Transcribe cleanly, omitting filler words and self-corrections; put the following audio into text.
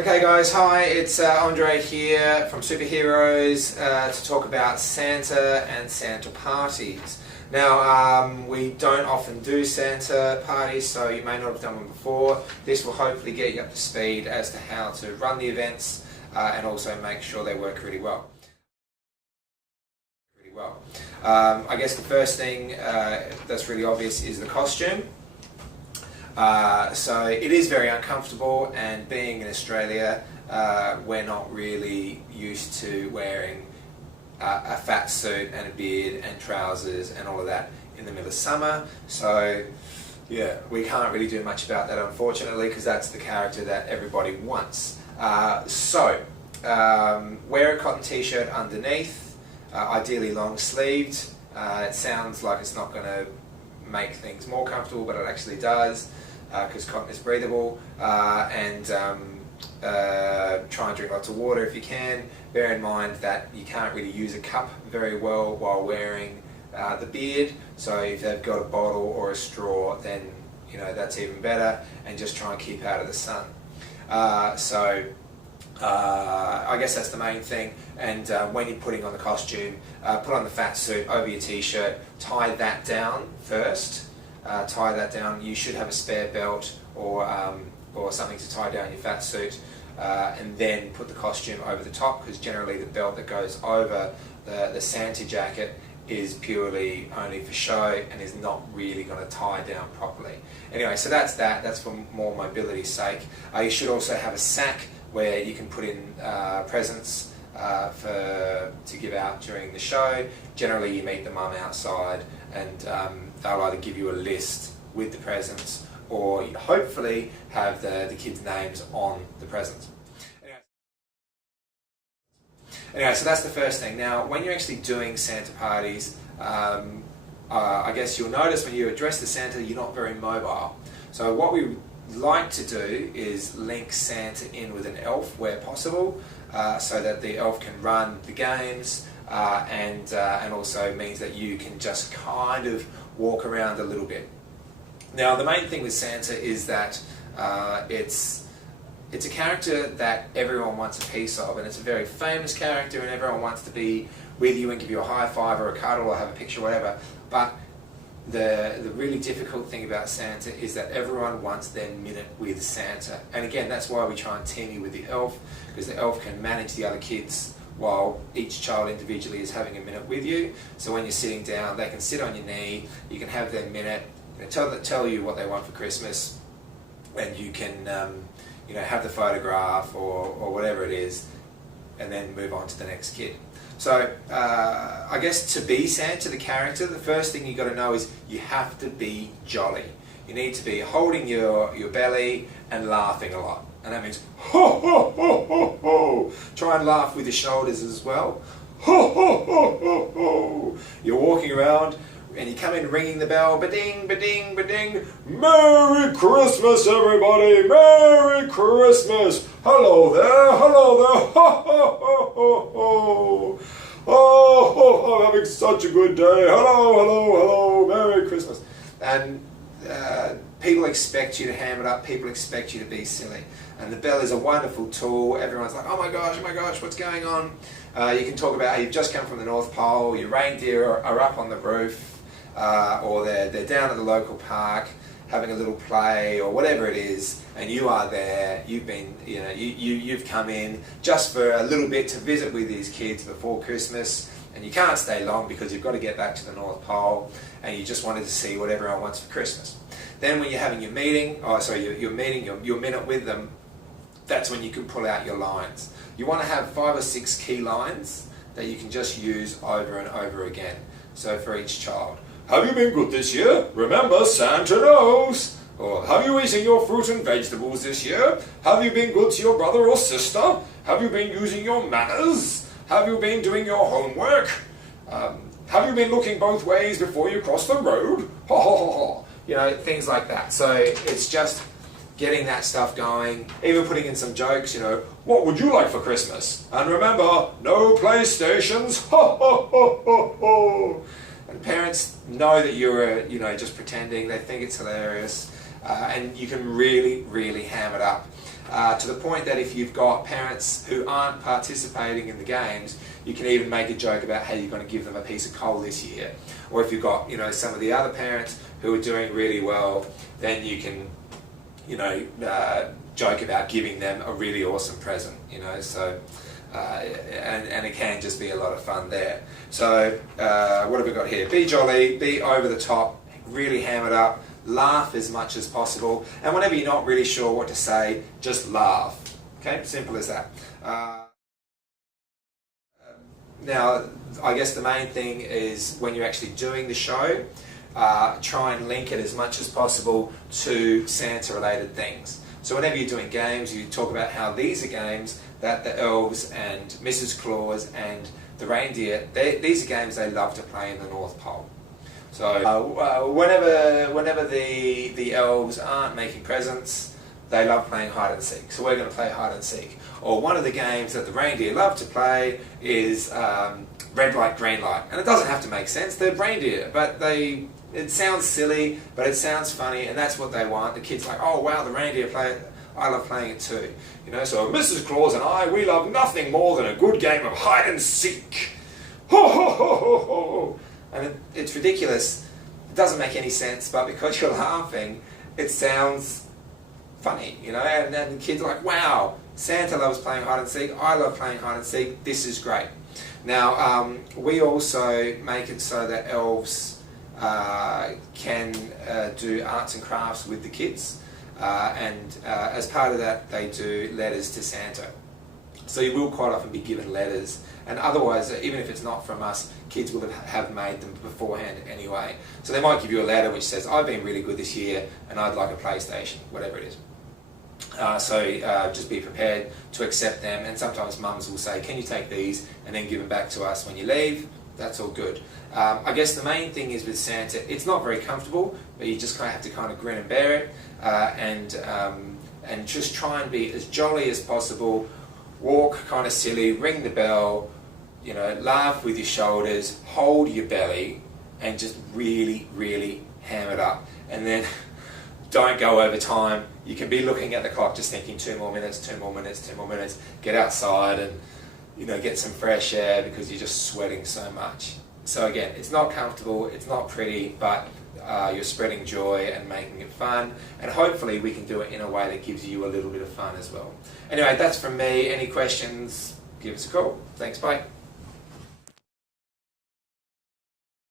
Okay guys, hi, it's Andre here from Superheroes to talk about Santa and Santa parties. Now, we don't often do Santa parties, so you may not have done one before. This will hopefully get you up to speed as to how to run the events and also make sure they work really well. I guess the first thing that's really obvious is the costume. So it is very uncomfortable, and being in Australia, we're not really used to wearing a fat suit and a beard and trousers and all of that in the middle of summer. So yeah, we can't really do much about that, unfortunately, because that's the character that everybody wants. Wear a cotton t-shirt underneath, ideally long sleeved. It sounds like it's not going to make things more comfortable, but it actually does, because cotton is breathable. Try and drink lots of water if you can. Bear in mind that you can't really use a cup very well while wearing the beard, so if they've got a bottle or a straw, then that's even better, and just try and keep out of the sun. I guess that's the main thing. And when you're putting on the costume, put on the fat suit over your t-shirt, tie that down first. Tie that down. You should have a spare belt or something to tie down your fat suit, and then put the costume over the top, because generally the belt that goes over the Santa jacket is purely only for show and is not really going to tie down properly. Anyway, so that's for more mobility's sake. You should also have a sack where you can put in presents to give out during the show. Generally you meet the mum outside, and they'll either give you a list with the presents, or you hopefully have the kids' names on the presents. Anyway, so that's the first thing. Now, when you're actually doing Santa parties, I guess you'll notice when you address the Santa, you're not very mobile. So what we like to do is link Santa in with an elf where possible, so that the elf can run the games, and also means that you can just kind of walk around a little bit. Now, the main thing with Santa is that it's a character that everyone wants a piece of, and it's a very famous character, and everyone wants to be with you and give you a high five or a cuddle or have a picture, whatever. But the really difficult thing about Santa is that everyone wants their minute with Santa. And again, that's why we try and team you with the elf, because the elf can manage the other kids while each child individually is having a minute with you. So when you're sitting down, they can sit on your knee, you can have their minute, tell you what they want for Christmas, and you can have the photograph or whatever it is, and then move on to the next kid. So I guess to be Santa, the character, the first thing you've got to know is you have to be jolly. You need to be holding your belly and laughing a lot. And that means ho ho ho ho ho. Try and laugh with your shoulders as well. Ho ho ho ho ho. You're walking around and you come in ringing the bell, ba-ding, ba-ding, ba-ding. Merry Christmas, everybody! Merry Christmas! Hello there, hello there! Ho ho ho ho ho! Oh, I'm having such a good day! Hello, hello, hello! Merry Christmas! And people expect you to ham it up. People expect you to be silly. And the bell is a wonderful tool. Everyone's like, oh my gosh, what's going on? You can talk about how you've just come from the North Pole, your reindeer are up on the roof, or they're down at the local park having a little play or whatever it is, and you are there. You've been, you've come in just for a little bit to visit with these kids before Christmas, and you can't stay long because you've got to get back to the North Pole, and you just wanted to see what everyone wants for Christmas. Then when you're having your meeting, your minute with them, that's when you can pull out your lines. You want to have 5 or 6 key lines that you can just use over and over again. So for each child. Have you been good this year? Remember, Santa knows. Or have you eaten your fruit and vegetables this year? Have you been good to your brother or sister? Have you been using your manners? Have you been doing your homework? Have you been looking both ways before you cross the road? Ha ha ha ha. Things like that. So it's just getting that stuff going, even putting in some jokes, what would you like for Christmas? And remember, no PlayStations. Ha ha ha ha ha. And parents know that you're, just pretending. They think it's hilarious, and you can really, really ham it up. to the point that if you've got parents who aren't participating in the games, you can even make a joke about how you're going to give them a piece of coal this year. Or if you've got, you know, some of the other parents who are doing really well, then you can, you know, joke about giving them a really awesome present, you know. So and it can just be a lot of fun there. So what have we got here? Be jolly, be over the top, really ham it up, laugh as much as possible, and whenever you're not really sure what to say, just laugh. Okay, simple as that. Now, I guess the main thing is when you're actually doing the show, try and link it as much as possible to Santa-related things. So whenever you're doing games, you talk about how these are games that the elves and Mrs. Claus and the reindeer, these are games they love to play in the North Pole. So whenever the elves aren't making presents, they love playing hide and seek. So we're going to play hide and seek. Or one of the games that the reindeer love to play is red light, green light. And it doesn't have to make sense. They're reindeer, but it sounds silly, but it sounds funny, and that's what they want. The kids are like, oh wow, the reindeer play it. I love playing it too. You know, so Mrs. Claus and I, we love nothing more than a good game of hide and seek. Ho ho ho ho ho. And it's ridiculous. It doesn't make any sense, but because you're laughing, it sounds funny, you know, and then the kids are like, wow, Santa loves playing hide and seek, I love playing hide and seek, this is great. Now, we also make it so that elves can do arts and crafts with the kids, and as part of that, they do letters to Santa. So you will quite often be given letters, and otherwise, even if it's not from us, kids will have made them beforehand anyway. So they might give you a letter which says, I've been really good this year, and I'd like a PlayStation, whatever it is. So just be prepared to accept them, and sometimes mums will say, can you take these and then give them back to us when you leave? That's all good. I guess the main thing is with Santa, it's not very comfortable, but you just kind of have to kind of grin and bear it, and just try and be as jolly as possible, walk kind of silly, ring the bell, you know, laugh with your shoulders, hold your belly, and just really, really ham it up. And then don't go over time. You can be looking at the clock just thinking 2 more minutes, 2 more minutes, 2 more minutes. Get outside and, you know, get some fresh air because you're just sweating so much. So again, it's not comfortable, it's not pretty, but you're spreading joy and making it fun. And hopefully we can do it in a way that gives you a little bit of fun as well. Anyway, that's from me. Any questions, give us a call. Thanks, bye.